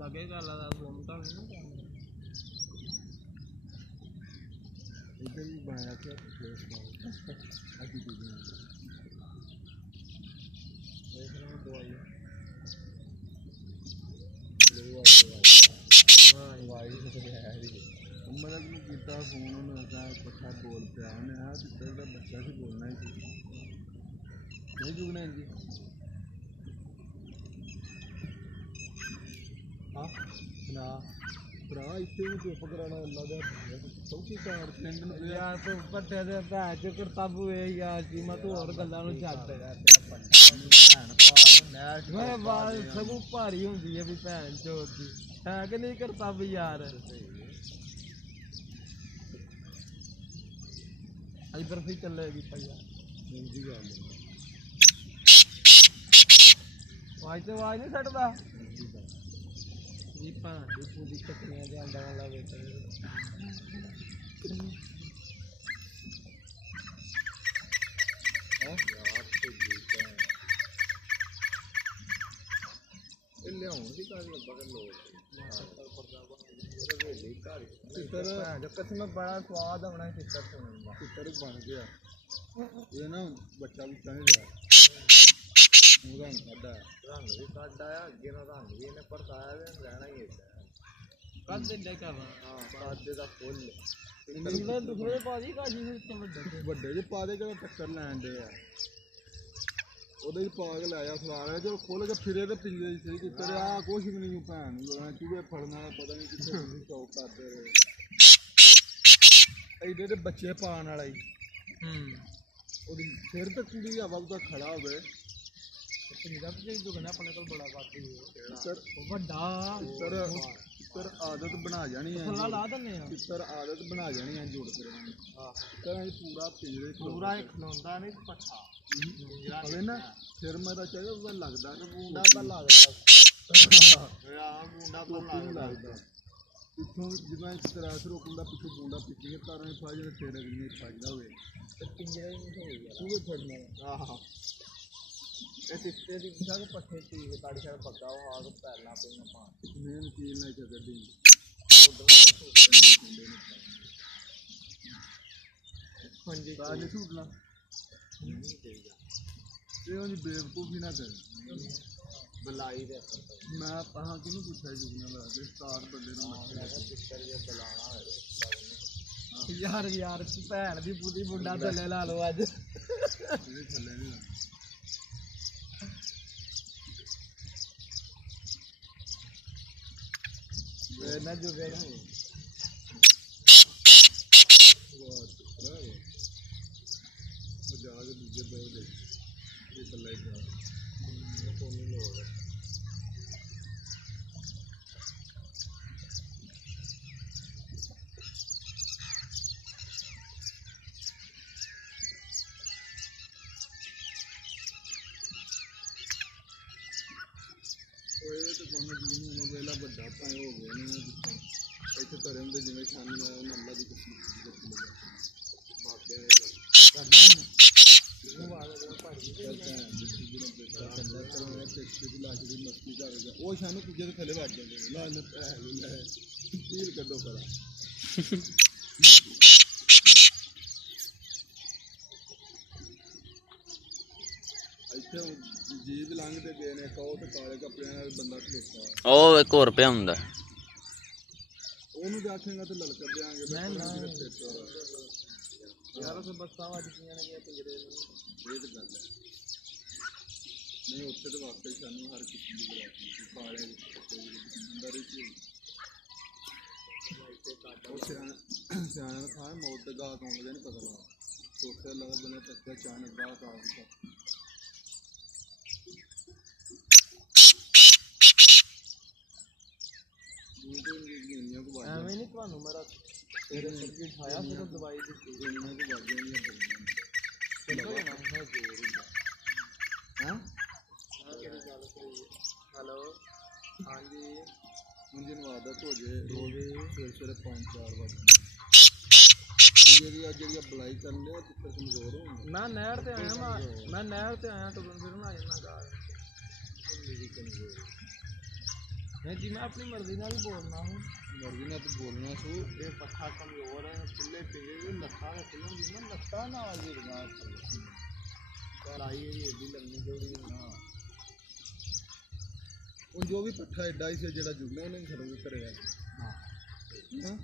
लगे गल फोन का इधर भी बनाया था दवाई मतलब मैं किया फोन पट्ठा बोल पाया उन्हें पिछले का बच्चा से बोलना ही नहीं चुकना जी हाँ ना भरा इतने में चुप कराना अल्लाह का सौखी कार फ्रेंड ने यार तो पट्टे दे भैन चो करताबू यार जी मैं तू और गल्लां नूं छड्ड मैं बात सगों भारी होंदी है भी भैन चोद दी है कि नहीं करताबू यार इधर फिर चलेगी भैया जी गल आवाज तो आवाज नहीं छड्डदा जी भैन दी पूरी चक्रियां दे अंडा वाला बेटा कसम बड़ा स्वाद होना चित्र चित्र बन गया ये ना बच्चा बुच्चा नहीं लिया रंग खादा रंग भी कट आया अगे ना रंग भी इन्हें परताया रहना ही कद दे कर कादे का फुल दूसरे पाजी काजी ਵੱਡੇ ਜਿਹੇ ਪਾ ਦੇ ਜਦੋਂ ਟੱਕਰ ਲੈਣ ਦੇ ਆ ਉਹਦੇ ਚ ਪਾ ਕੇ ਲਾਇਆ ਖਲਾਇਆ ਜਦੋਂ ਖੋਲ ਕੇ ਫਿਰੇ ਤੇ ਪਿੰਜਰੇ ਸਹੀ ਕਿਤੇ ਆ ਕੁਛ ਵੀ ਨਹੀਂ ਭੈਣ ਨੂੰ ਲੋਣਾ ਚੂਹੇ ਫੜਨਾ ਪਤਾ ਨਹੀਂ ਕਿੱਥੇ ਤੁਸੀਂ ਸ਼ੌਕ ਕਰਦੇ ਰਹੇ ਐਡੇ ਦੇ ਬੱਚੇ ਪਾਣ ਵਾਲਾ ਹੀ ਉਹਦੀ ਸਿਰ ਤੇ ਕੁੜੀ ਹਵਾ ਦਾ ਖੜਾ ਹੋਵੇ पंजाब से जो कहना अपने को बड़ा बात है सर ਵੱਡਾ चित्र आदत बना जानी है थल्ला ला दने चित्र आदत बना जानी है जुड़ कर हां पूरा पिंजरे पूरा एक खलोंदा नहीं पट्ठा हवे ना फिर मेरा चाहिए उसका लगदा कि गुंडा पर लगदा हां गुंडा पर लगदा पिछों जितना तरह से रोकदा पिछों गुंडा पिछे तारा फा जे तेरे नहीं फजदा होवे पिंजरे नहीं हो गया तू फड़ना हां ਇਹ ਤਿੱਤੇ ਦੀ ਵਿਚਾਰ ਪੱਠੇ ਚੀਜ਼ ਕੱਢ ਕੇ ਪੱਕਾ ਉਹ ਆ ਕੇ ਪੈਰਨਾ ਪਈਆਂ ਪਾ ਮੇਨ ਚੀਜ਼ ਨਾ ਚੱਕਦੀ ਹਾਂਜੀ ਕਾਜ ਝੂਟਣਾ ਇਹ ਉਹਦੀ ਬੇਵਕੂਫੀ ਨਾ ਕਰ ਬੁਲਾਈ ਦੇ ਮੈਂ ਕਹਾਂ ਕਿਹਨੂੰ ਪੁੱਛਿਆ ਜੁਗਨਾ ਲਾ ਦੇ ਸਟਾਰ ਬੰਦੇ ਨੂੰ ਮੈਂ ਪਿੱਤਰ ਜੇ ਬੁਲਾਣਾ ਹੋਵੇ ਯਾਰ ਯਾਰ ਭੈਣ ਦੀ ਪੂਰੀ ਮੁੰਡਾ ਥੱਲੇ ਲਾ ਲਓ ਅੱਜ ਇਹ ਥੱਲੇ ਨਹੀਂ ना जो गए ना जाके दूजे पे ये कल्ला ही तो नहीं लोग तो कोनो दिन में वेला बड़ा पाए हो गए ने ਇੱਥੇ ਘਰੇ ਹੁੰਦੇ ਜਿਵੇਂ ਸ਼ਾਮੀ ਆਇਆ ਉਹਨਾਂ ਅੱਲਾ ਦੀ ਕਿਸਮਤ ਦੀ ਬਾਬੇ ਕਰਨਾ ਉਹ ਵਾਲਾ ਜਿਹੜਾ ਪਹਾੜੀ ਤੇ ਜਿੱਥੇ ਜਿਹੜਾ ਬੇਟਾ ਕੰਦਾ ਕਰਨਾ ਤੇ ਸਿੱਧੀ ਲਾਸ਼ ਦੀ ਮਸਤੀ ਕਰੇਗਾ ਉਹ ਸ਼ਾਨੂੰ ਕੁੱਜੇ ਦੇ ਥੱਲੇ ਵੱਜ ਜਾਂਦੇ ਨੇ ਨਾ ਨਾ ਲੈ ਤੀਰ ਕੱਢੋ ਕਰਾ ਇੱਥੇ ਜੀਬ ਲੰਘਦੇ ਗਏ ਨੇ ਕਹੋ ਤੇ ਕਾਲੇ ਕੱਪੜਿਆਂ ਨਾਲ ਬੰਦਾ ਖਲੋਤਾ ਉਹ ਇੱਕ ਹੋਰ ਪਿਆ ਹੁੰਦਾ ਉਹਨੂੰ ਦੇਖੇਗਾ ਤੇ ਲਲਕ ਦੇਾਂਗੇ ਯਾਰ ਉਹ ਬੱਸਾਂ ਵੱਜਦੀਆਂ ਨੇ ਪਿੰਜਰੇ ਨੂੰ ਇਹ ਤੇ ਗੱਲ ਹੈ ਨਹੀਂ ਉੱਥੇ ਤੇ ਵਾਕਈ ਸਾਨੂੰ ਹਰ ਕਿਸੇ ਦੀ ਗਰਾਂਟੀ ਪਾਲੇ ਅੰਦਰ ਹੀ ਸਿਆਣਾ ਖਾਣ ਮੌਤ ਦਾ ਗਾਹ ਕੌਣ ਦੇ ਨਹੀਂ ਪਤਾ ਲੱਗਾ ਸੋਚਿਆ ਲੱਗਾ ਬਨੇ ਪੱਤੇ ਚਾਣੇ ਗਾਹ ਕਾ ਹੁੰਦਾ ਐਵੇਂ ਨਹੀਂ ਤੁਹਾਨੂੰ ਮੇਰਾ ਤੇਰੇ ਸਿਰ ਕੀ ਖਾਇਆ ਫਿਰ ਦਵਾਈ ਦਿੱਤੀ ਇਹਨਾਂ ਦੇ ਵਾਜੀਆਂ ਨਹੀਂ ਚੱਲੋ ਨਾ ਹੈ ਜ਼ੋਰ ਹੁੰਦਾ ਹਾਂ ਕਿਹੜੀ ਗੱਲ ਕਰੀ ਹੈਲੋ ਹਾਂਜੀ ਮੁੰਡੇ ਨੂੰ ਆਦਤ ਹੋ ਜੇ ਰੋਜ਼ ਸਵੇਰੇ 5-4 ਵਜੇ ਜਿਹੜੀ ਬੁਲਾਈ ਕਰ ਲਿਆ ਕਿੱਥੇ ਕਮਜ਼ੋਰ ਹੋ ਮੈਂ ਨਹਿਰ ਤੇ ਆਇਆ ਮੈਂ ਨਹਿਰ ਤੇ ਆਇਆ ਟੁਰਨ ਫਿਰਨ ਆ ਜਾਂਦਾ ਘਰ ਮੇਰੀ ਕਮਜ਼ੋਰ मैं जी मैं अपनी मर्जी ਨਾਲ बोलना हूँ मर्जी ना तो बोलना सू ये पट्ठा कमजोर है खुले पिंजे जो लत्ता है खुलन दी ना लत्ता ना आ जी रगा पर आई है ये भी लंबी जोड़ी ना ਹੁਣ ਜੋ ਵੀ ਪੱਠਾ ਐਡਾ ਹੀ ਸੀ ਜਿਹੜਾ ਜੁਗਨਾ ਉਹਨੇ ਖੜੋ ਕਰਿਆ हाँ ਹਾਂ